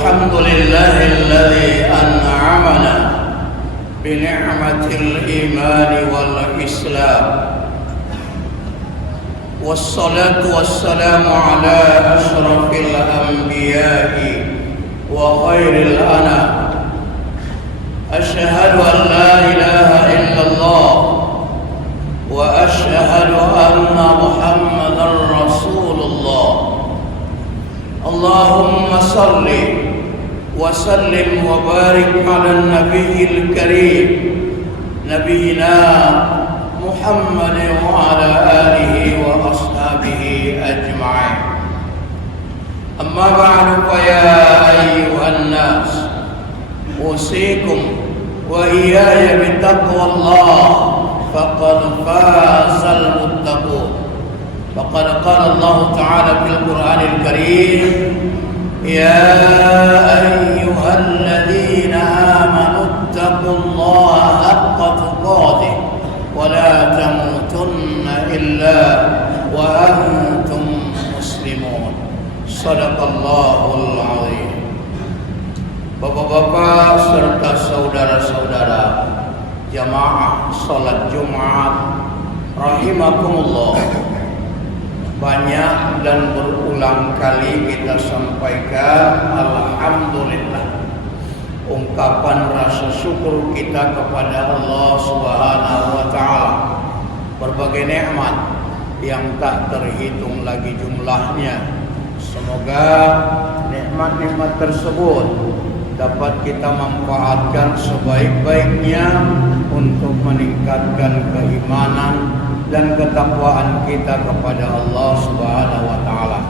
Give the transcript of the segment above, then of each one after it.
الحمد لله الذي أنعمنا بنعمة الإيمان والإسلام، والصلاة والسلام على أشرف الأنبياء وخير الأنام. أشهد أن لا إله إلا الله وأشهد أن محمدا رسول الله. اللهم صل وسلم وبارك على النبي الكريم نبينا محمد وعلى آله وأصحابه أجمعين. أما بعد فيا أيها الناس، أوصيكم وإياي بتقوى الله فقد فاز المتقون. فقد قال الله تعالى في القرآن الكريم: يا أيها الذين آمنوا اتقوا الله حق تقاته ولا تموتن إلا وأنتم مسلمون. صدق الله العظيم. Bapak-bapak serta saudara-saudara jamaah salat Jumat rahimakumullah, banyak dan berulang kali kita sampaikan alhamdulillah, ungkapan rasa syukur kita kepada Allah Subhanahu wa taala. Berbagai nikmat yang tak terhitung lagi jumlahnya. Semoga nikmat-nikmat tersebut dapat kita manfaatkan sebaik-baiknya untuk meningkatkan keimanan dan ketakwaan kita kepada Allah Subhanahu wa taala.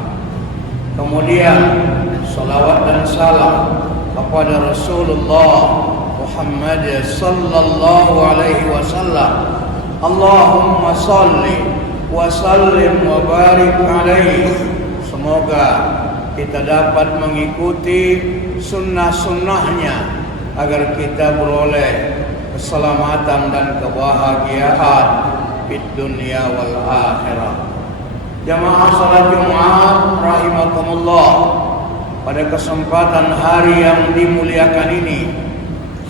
Kemudian salawat dan salam kepada Rasulullah Muhammad sallallahu alaihi wasallam. Allahumma shalli wa sallim wa barik alaihi. Semoga kita dapat mengikuti sunnah-sunnahnya agar kita beroleh keselamatan dan kebahagiaan di dunia wal akhirah. Jamaah salat Jumat rahimakumullah, pada kesempatan hari yang dimuliakan ini,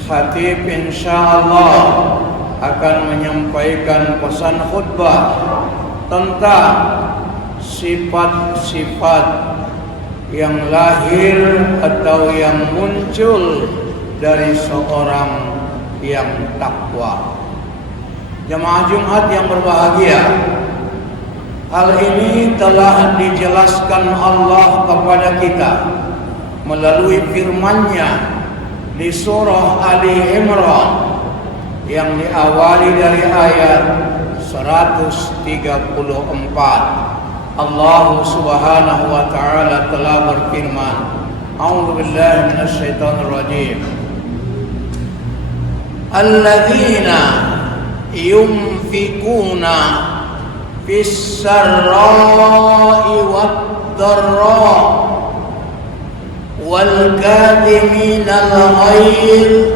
khatib insyaallah akan menyampaikan pesan khutbah tentang sifat-sifat yang lahir atau yang muncul dari seorang yang takwa. Jamaah Jumat yang berbahagia, hal ini telah dijelaskan Allah kepada kita melalui firman-Nya di surah Ali Imran yang diawali dari ayat 134. Allah Subhanahu wa taala telah berfirman, A'udzu billahi minasyaitonir rajim. Alladzina yunfikuna fis sarra'i wad dharra wal kadhiminal ghaidh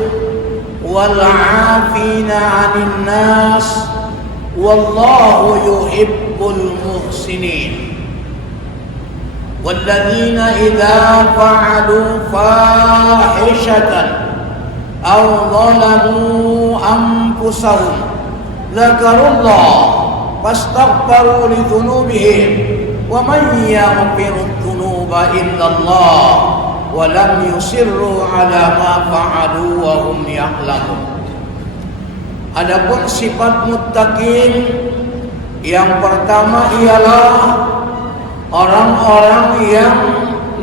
wal 'afina 'anil nas wallahu yuhibbul muhsinin. Walladzina idza fa'alu fahishatan aw zalamu anfusahum dzakarullah fastaghfiru li dzunubihim wa man yaghfiru dzunuba illallah wa lam yusirru ala ma fa'alu wa hum ya'lamun. Adapun sifat muttaqin, yang pertama ialah orang-orang yang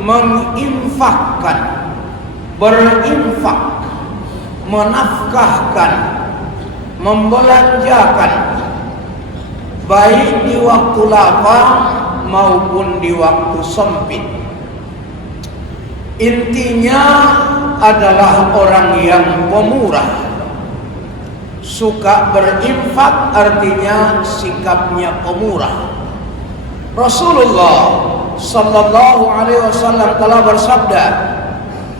menginfakkan, berinfak, menafkahkan, membelanjakan, baik di waktu lapang maupun di waktu sempit. Intinya adalah orang yang pemurah. Suka berinfak artinya sikapnya pemurah. Rasulullah sallallahu alaihi wasallam telah bersabda,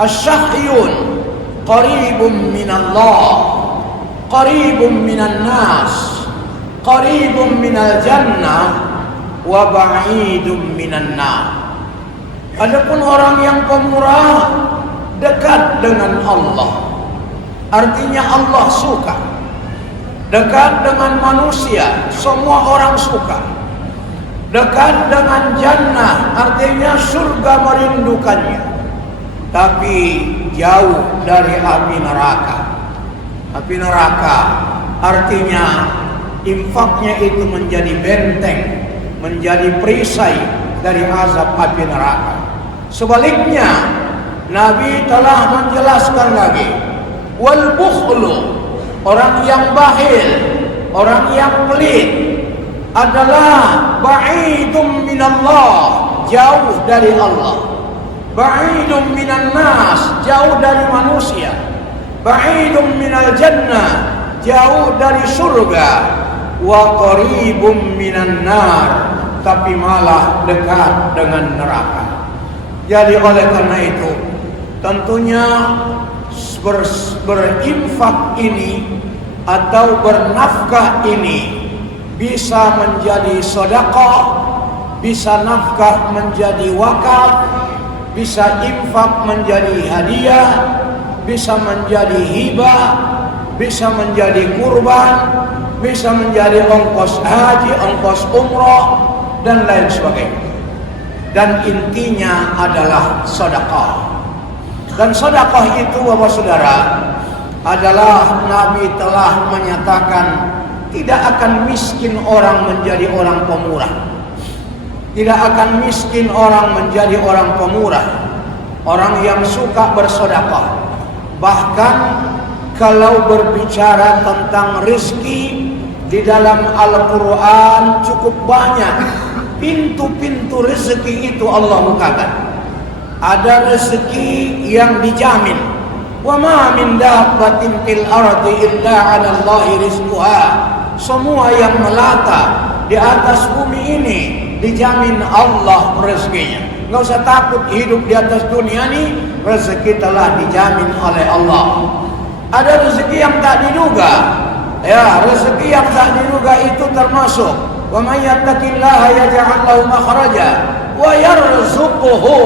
"Asy-syahyun qaribun minallah, qaribun minan nas, qaribun minal jannah wa ba'idun minan nar." Adapun orang yang pemurah dekat dengan Allah. Artinya Allah suka. Dekat dengan manusia, semua orang suka. Dekat dengan jannah, artinya surga merindukannya. Tapi jauh dari api neraka. Api neraka artinya infaknya itu menjadi benteng, menjadi perisai dari azab api neraka. Sebaliknya, Nabi telah menjelaskan lagi, wal bukhlu, orang yang bakhil, orang yang pelit adalah ba'idum minallah, jauh dari Allah. Ba'idum minan nas, jauh dari manusia. Ba'idum minal jannah, jauh dari surga. Wa qaribum minan nar, tapi malah dekat dengan neraka. Jadi oleh karena itu, tentunya berinfak ini atau bernafkah ini bisa menjadi sedekah, bisa nafkah menjadi wakaf, bisa infak menjadi hadiah, bisa menjadi hibah, bisa menjadi kurban, bisa menjadi ongkos haji, ongkos umroh, dan lain sebagainya. Dan intinya adalah sedekah. Dan sedekah itu, Bapak Saudara, adalah Nabi telah menyatakan tidak akan miskin orang menjadi orang pemurah. Tidak akan miskin orang menjadi orang pemurah. Orang yang suka bersedekah. Bahkan kalau berbicara tentang rezeki, di dalam Al-Quran cukup banyak pintu-pintu rezeki itu Allah bukakan. Ada rezeki yang dijamin. Wa ma min dabbatin fil ardi illa 'ala Allahi rizquha. Semua yang melata di atas bumi ini dijamin Allah rezekinya. Enggak usah takut hidup di atas dunia ini, rezeki telah dijamin oleh Allah. Ada rezeki yang tak diduga. Ya, rezeki yang tak diduga itu termasuk wa may yattaqillaha yaj'al lahu makhraja wa yarzuquhu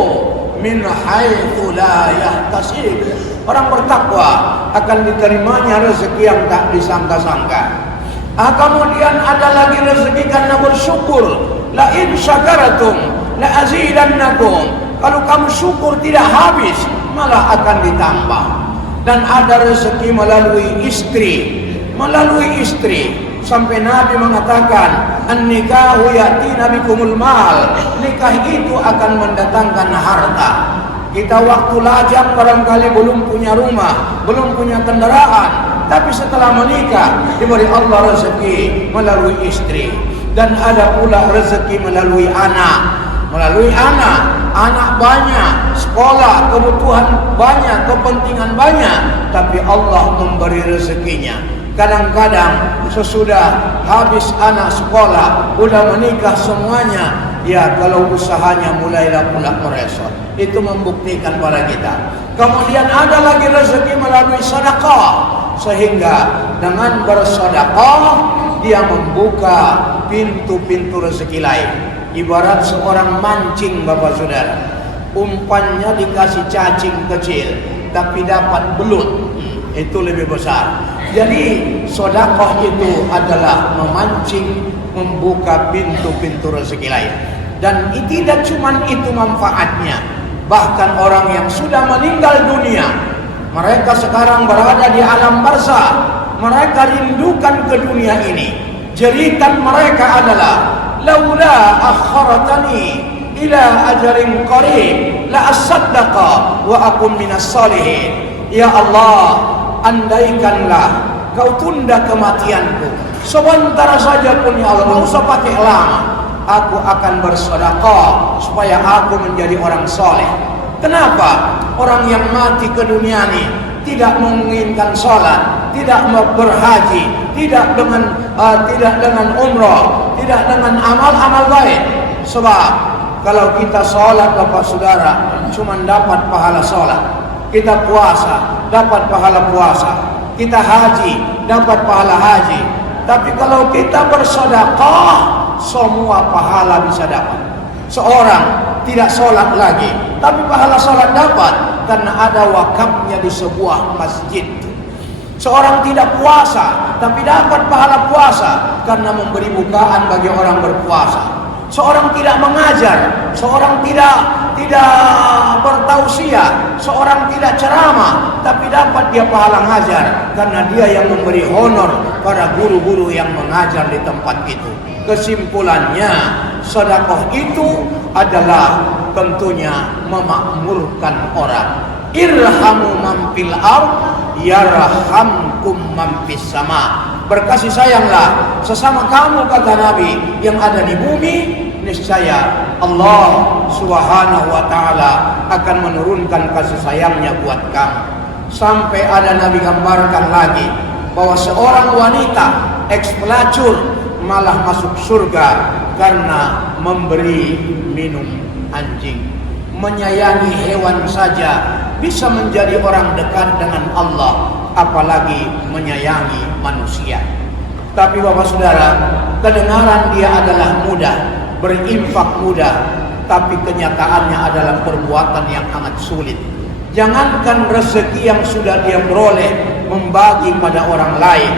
min haitsu la yahtasib. Orang bertakwa akan diterimanya rezeki yang tak disangka-sangka. Kemudian ada lagi rezeki karena bersyukur. La in syakaratum la azidannakum. Kalau kamu syukur tidak habis, malah akan ditambah. Dan ada rezeki melalui istri. Melalui istri. Sampai Nabi mengatakan, an-nikahu ya'tina bikumul mal. Nikah itu akan mendatangkan harta. Kita waktu lajang barangkali belum punya rumah, belum punya kendaraan, tapi setelah menikah diberi Allah rezeki melalui istri. Dan ada pula rezeki melalui anak. Melalui anak banyak, sekolah, kebutuhan banyak, kepentingan banyak, tapi Allah memberi rezekinya. Kadang-kadang sesudah habis anak sekolah, udah menikah semuanya, ya kalau usahanya mulailah pula meresot. Itu membuktikan pada kita. Kemudian ada lagi rezeki melalui sedekah, sehingga dengan bersedekah dia membuka pintu-pintu rezeki lain. Ibarat seorang mancing, Bapak Saudara, umpannya dikasih cacing kecil tapi dapat belut, itu lebih besar. Jadi sedekah itu adalah memancing, membuka pintu-pintu rezeki lain. Dan tidak cuma itu manfaatnya, bahkan orang yang sudah meninggal dunia, mereka sekarang berada di alam barzakh, mereka rindukan ke dunia ini. Jeritan mereka adalah, laula akharatani ila ajarin qarib la asaddaqa wa akun minas salihin. Ya Allah, andaikanlah kau tunda kematianku sebentar saja pun, ya Allah, tak usah pakai lama, aku akan bersedekah supaya aku menjadi orang soleh. Kenapa? Orang yang mati ke dunia ini tidak menginginkan sholat, tidak berhaji, tidak dengan umrah, tidak dengan amal-amal baik. Sebab kalau kita sholat, Bapak Saudara, cuma dapat pahala sholat. Kita puasa, dapat pahala puasa. Kita haji, dapat pahala haji. Tapi kalau kita bersedekah, semua pahala bisa dapat. Seorang tidak sholat lagi, tapi pahala sholat dapat karena ada wakafnya di sebuah masjid. Seorang tidak puasa tapi dapat pahala puasa karena memberi bukaan bagi orang berpuasa. Seorang tidak mengajar, seorang tidak bertausiah, seorang tidak ceramah, tapi dapat dia pahala ngajar karena dia yang memberi honor para guru-guru yang mengajar di tempat itu. Kesimpulannya, sedekah itu adalah tentunya memakmurkan orang. Irhamu man fil ard yarhamkum man fis sama. Berkasih sayanglah sesama kamu, kata Nabi, yang ada di bumi, niscaya Allah Subhanahu wa taala akan menurunkan kasih sayangnya buat kamu. Sampai ada Nabi gambarkan lagi bahwa seorang wanita ex-pelacur malah masuk surga karena memberi minum anjing. Menyayangi hewan saja bisa menjadi orang dekat dengan Allah, apalagi menyayangi manusia. Tapi Bapak Saudara, kedengaran dia adalah mudah, berinfak mudah, tapi kenyataannya adalah perbuatan yang amat sulit. Jangankan rezeki yang sudah dia peroleh membagi pada orang lain,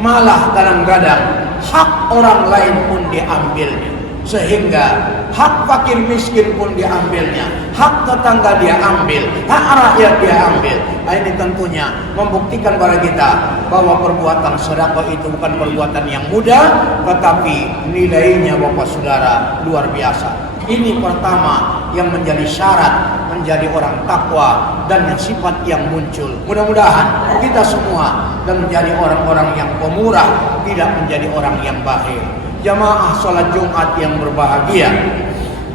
malah kadang-kadang hak orang lain pun diambilnya. Sehingga hak fakir miskin pun diambilnya, hak tetangga dia ambil, hak rakyat dia ambil. Nah, ini tentunya membuktikan pada kita bahwa perbuatan sedekah itu bukan perbuatan yang mudah, tetapi nilainya Bapak Saudara luar biasa. Ini pertama yang menjadi syarat menjadi orang takwa dan sifat yang muncul. Mudah-mudahan kita semua dan menjadi orang-orang yang pemurah, tidak menjadi orang yang bakhil. Jamaah sholat Jumat yang berbahagia.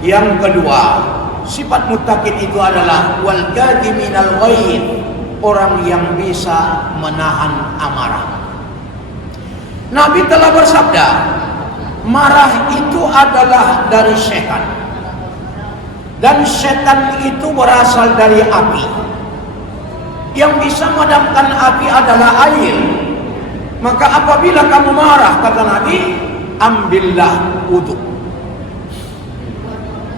Yang kedua, sifat muttaqin itu adalah wal kadhiminal ghaidh, orang yang bisa menahan amarah. Nabi telah bersabda, marah itu adalah dari setan, dan setan itu berasal dari api. Yang bisa memadamkan api adalah air. Maka apabila kamu marah, kata Nabi, ambillah wudu.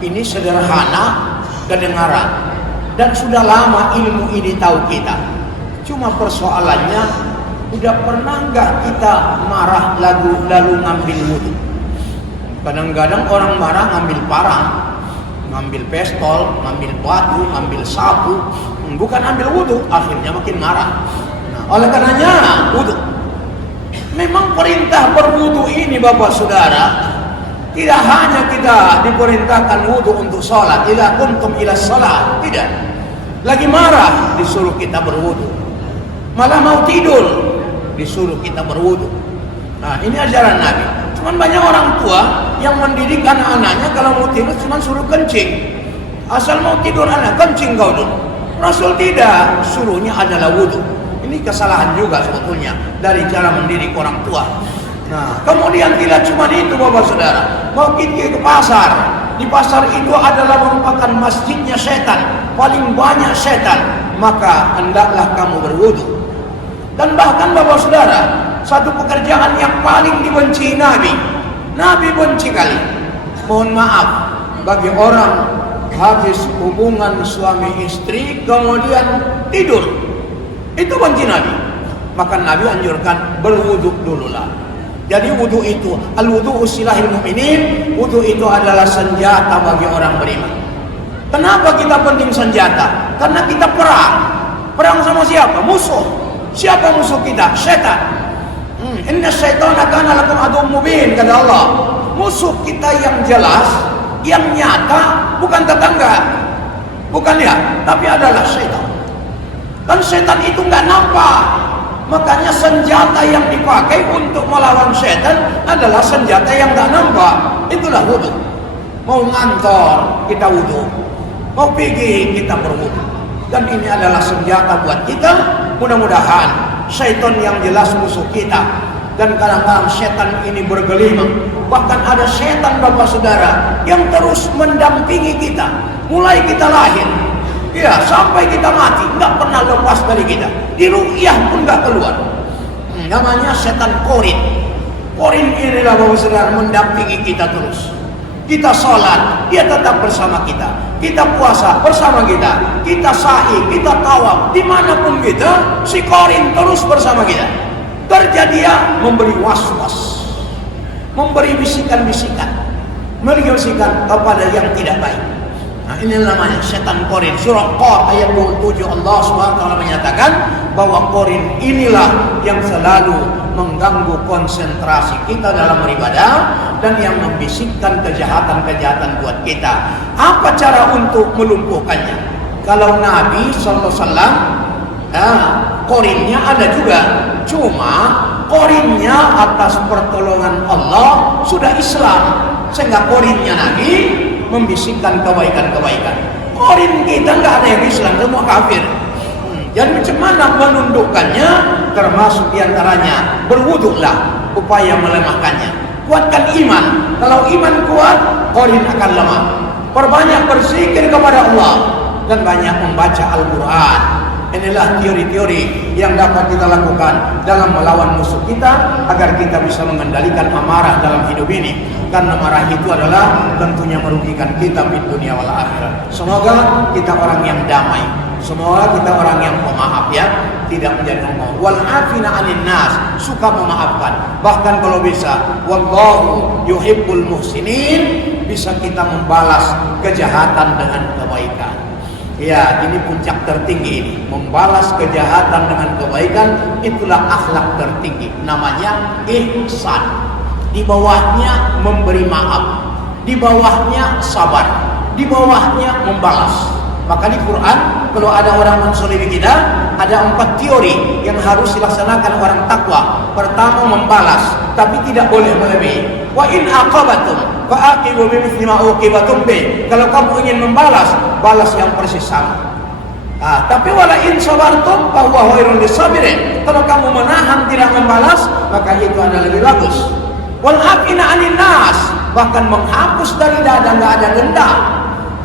Ini sederhana kedengaran dan sudah lama ilmu ini tahu kita. Cuma persoalannya, udah pernah nggak kita marah lalu ngambil wudu? Kadang-kadang orang marah ngambil parang, ngambil pistol, ngambil batu, ngambil sapu, bukan ambil wudu, akhirnya makin marah. Nah, oleh karenanya wudu. Memang perintah berwudu ini Bapak Saudara, tidak hanya kita diperintahkan wudu untuk sholat, idza kuntum ila sholat, tidak. Lagi marah disuruh kita berwudu, malah mau tidur disuruh kita berwudu. Nah, ini ajaran Nabi. Cuman banyak orang tua yang mendidik anak-anaknya kalau mau tidur cuma suruh kencing. Asal mau tidur anak, kencing kau dulu. Rasul tidak, suruhnya adalah wudu. Ini kesalahan juga sebetulnya dari cara mendidik orang tua. Nah, kemudian tidak cuma itu Bapak Saudara, mau pergi ke pasar. Di pasar itu adalah merupakan masjidnya setan, paling banyak setan. Maka hendaklah kamu berwudu. Dan bahkan Bapak Saudara, satu pekerjaan yang paling dibenci Nabi benci kali. Mohon maaf bagi orang habis hubungan suami istri kemudian tidur. Itu benci Nabi. Maka Nabi anjurkan berwudu dululah. Jadi wudu itu al-wudu usilahil mu'minin, wudu itu adalah senjata bagi orang beriman. Kenapa kita penting senjata? Karena kita perang. Perang sama siapa? Musuh. Siapa musuh kita? Setan. Inna syaitana kana lakum aduwwun mubin, kata Allah. Musuh kita yang jelas, yang nyata, bukan tetangga, bukan ya, tapi adalah setan. Dan setan itu nggak nampak. Makanya senjata yang dipakai untuk melawan setan adalah senjata yang nggak nampak. Itulah wudu. Mau ngantor kita wudu, mau pergi kita berwudu. Dan ini adalah senjata buat kita. Mudah-mudahan setan yang jelas musuh kita. Dan kadang-kadang setan ini bergelimang. Bahkan ada setan Bapak Saudara yang terus mendampingi kita mulai kita lahir. Ya, sampai kita mati, nggak pernah lepas dari kita. Di ru'yah pun nggak keluar. Namanya setan korin. Korin inilah Bapak Saudara mendampingi kita terus. Kita sholat, dia tetap bersama kita. Kita puasa bersama kita. Kita sa'i, kita tawaf, dimanapun kita, si Qarin terus bersama kita. Terjadi dia memberi was-was, memberi bisikan-bisikan, memberi bisikan kepada yang tidak baik. Nah, ini namanya setan Qarin. Surah Qaf ayat 27 Allah SWT menyatakan bahwa Qarin inilah yang selalu mengganggu konsentrasi kita dalam beribadah dan yang membisikkan kejahatan-kejahatan buat kita. Apa cara untuk melumpuhkannya? Kalau Nabi SAW, Qarinnya ada juga, cuma Qarinnya atas pertolongan Allah sudah Islam, sehingga Qarinnya Nabi membisikkan kebaikan-kebaikan. Qarin kita nggak ada yang Islam, semua kafir. Jadi macam mana menundukkannya? Termasuk diantaranya berwuduklah, upaya melemahkannya. Kuatkan iman. Kalau iman kuat, Qarin akan lemah. Perbanyak berzikir kepada Allah dan banyak membaca Al-Quran. Inilah teori-teori yang dapat kita lakukan dalam melawan musuh kita agar kita bisa mengendalikan amarah dalam hidup ini. Karena marah itu adalah tentunya merugikan kita di dunia wal akhirat. Semoga kita orang yang damai. Semoga kita orang yang pemaaf, ya, tidak menjadi ngomong. Wal afina 'anil nas, suka memaafkan. Bahkan kalau bisa, wallahu yuhibbul muhsinin, bisa kita membalas kejahatan dengan kebaikan. Ya, ini puncak tertinggi ini. Membalas kejahatan dengan kebaikan, itulah akhlak tertinggi. Namanya ihsan. Di bawahnya memberi maaf, di bawahnya sabar, di bawahnya membalas. Maka di Quran, kalau ada orang menzalimi kita, ada 4 teori yang harus dilaksanakan orang takwa. Pertama, membalas, tapi tidak boleh melebihi. Wa in aqabatum fa aqibu bimithli ma uqibatum bih. Kalau kamu ingin membalas, balas yang persis sama. Tapi wala in sabartum fa huwa khairul lisabirin. Kalau kamu menahan tidak membalas, maka itu adalah lebih bagus. Wal afina 'anil nas, bahkan menghapus dari dada, enggak ada dendam.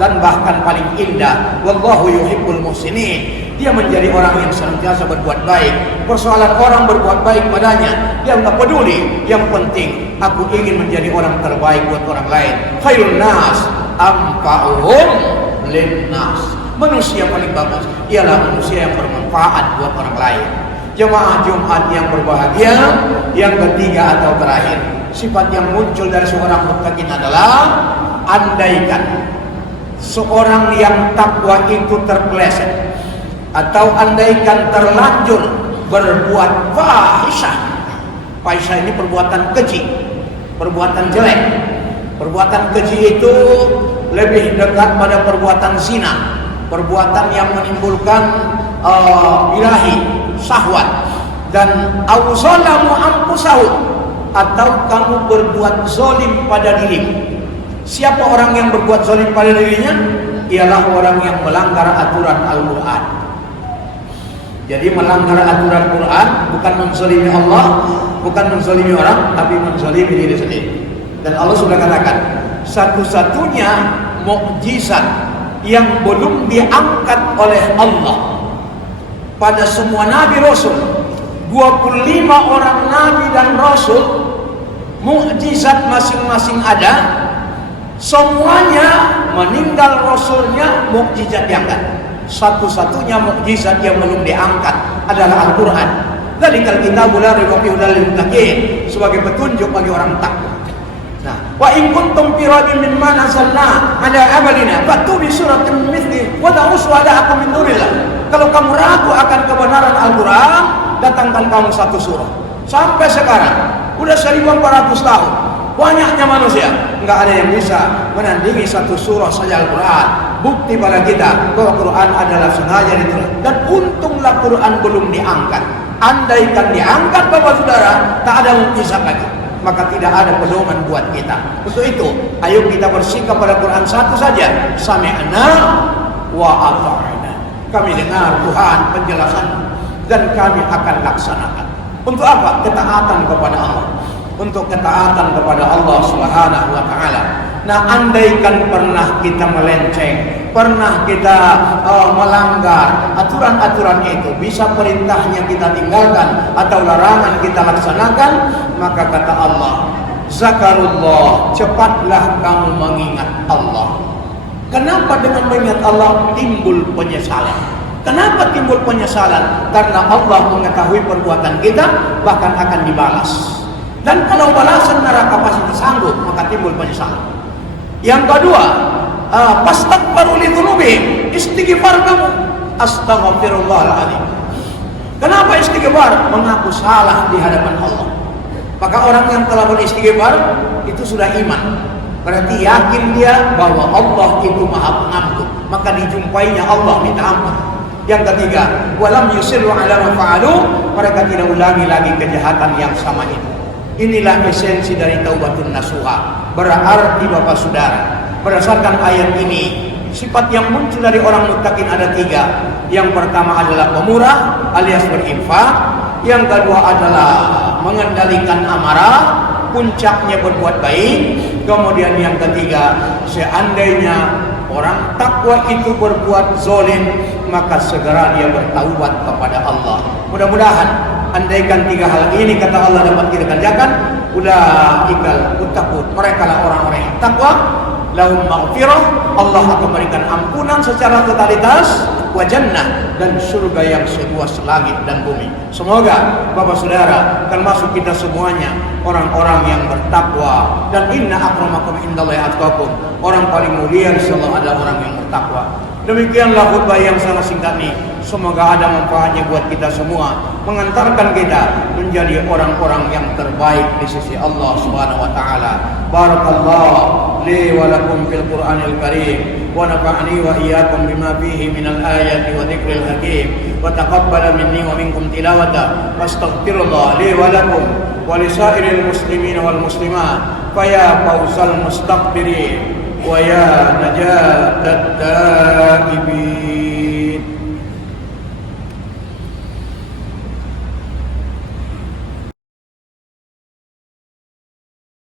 Dan bahkan paling indah, wallahu yuhibbul muhsinin, dia menjadi orang yang senantiasa berbuat baik. Persoalan orang berbuat baik padanya, dia enggak peduli. Yang penting, aku ingin menjadi orang terbaik buat orang lain. Khairun nas anfa'uhum linnas. Manusia paling bagus ialah manusia yang bermanfaat buat orang lain. Jemaah Jumat yang berbahagia, yang ketiga atau terakhir, sifat yang muncul dari seorang muttaqin adalah andaikan seorang yang takwa itu terpeleset atau andaikan terlanjur berbuat fahisyah. Fahisyah ini perbuatan keji, perbuatan jelek. Perbuatan keji itu lebih dekat pada perbuatan zina, perbuatan yang menimbulkan birahi, syahwat. Dan awzalamu anfusahum, atau kamu berbuat zalim pada dirimu. Siapa orang yang berbuat zalim pada dirinya? Ialah orang yang melanggar aturan Al-Quran. Jadi melanggar aturan Quran bukan menzalimi Allah, bukan menzalimi orang, tapi menzalimi diri sendiri. Dan Allah sudah katakan, satu-satunya mukjizat yang belum diangkat oleh Allah pada semua nabi rasul, 25 orang nabi dan rasul, mukjizat masing-masing ada. Semuanya meninggal rasulnya, mukjizat diangkat. Satu-satunya mukjizat yang belum diangkat adalah Al-Quran. Dzalikal kitabul la raiba fihi hudal lil muttaqin, sebagai petunjuk bagi orang takwa. Nah, wa in kuntum fi raibin mimma nazzalna ala amalina fatu bi suratin mithli wa da'u syuhada'akum min dunillah. Kalau kamu ragu akan kebenaran Al-Quran, datangkan kamu satu surah. Sampai sekarang udah 1400 tahun, banyaknya manusia, nggak ada yang bisa menandingi satu surah saja Al-Quran. Bukti pada kita bahwa Quran adalah sengaja diturunkan. Dan untunglah Quran belum diangkat. Andaikan diangkat Bapak Saudara, tak ada mukjizat lagi, maka tidak ada pedoman buat kita. Untuk itu, ayo kita bersikap pada Quran satu saja. Sami'na wa ata'na. Kami dengar Tuhan penjelasan dan kami akan laksanakan. Untuk apa? Ketaatan kepada Allah. Untuk ketaatan kepada Allah Subhanahu wa taala. Nah, andaikan pernah kita melenceng, pernah kita melanggar aturan-aturan itu, bisa perintahnya kita tinggalkan atau larangan kita laksanakan, maka kata Allah, zakarullah, cepatlah kamu mengingat Allah. Kenapa dengan mengingat Allah timbul penyesalan? Kenapa timbul penyesalan? Karena Allah mengetahui perbuatan kita, bahkan akan dibalas. Dan kalau balasan neraka pasti disanggup, maka timbul penyesalan. Yang kedua, fastaghfiru li dzunubihim, istighfar kamu. Astaghfirullahaladzim. Kenapa istighfar? Mengaku salah di hadapan Allah. Maka orang yang telah beristighfar itu sudah iman. Berarti yakin dia bahwa Allah itu Maha Pengampun, maka dijumpainya Allah minta ampun. Yang ketiga, walam yusirru ala ma fa'alu, mereka tidak ulangi lagi kejahatan yang sama itu. Inilah esensi dari taubatun nasuha. Berarti Bapak Saudara, berdasarkan ayat ini, sifat yang muncul dari orang muttaqin ada 3. Yang pertama adalah pemurah alias berinfak. Yang kedua adalah mengendalikan amarah, puncaknya berbuat baik. Kemudian yang ketiga, seandainya orang takwa itu berbuat zalim, maka segera dia bertaubat kepada Allah. Mudah-mudahan andaikan 3 hal ini kata Allah dapat kita kerjakan, ulaikal muttaqun, mereka lah orang-orang yang takwa, lahum maghfirah, Allah akan memberikan ampunan secara totalitas, wa jannah, dan surga yang seluas langit dan bumi. Semoga Bapak Saudara termasuk kita semuanya orang-orang yang bertakwa, dan inna akramakum indallahi atqakum, orang paling mulia di Allah adalah orang yang bertakwa. Demikianlah khutbah yang sangat singkat ini. Semoga ada manfaatnya buat kita semua, mengantarkan kita menjadi orang-orang yang terbaik di sisi Allah Subhanahu wa taala. Barakallahu li wa lakum fil Qur'anil Karim, wa nafa'ani wa iyyakum bima fihi minal ayati wa dzikril hakim, wa taqabbala minni wa minkum tilawata, wastaghfirullah li wa lakum wa lisairil muslimin wal muslimat, fa ya fawzal mustaghfirin wa ya najatat taibin.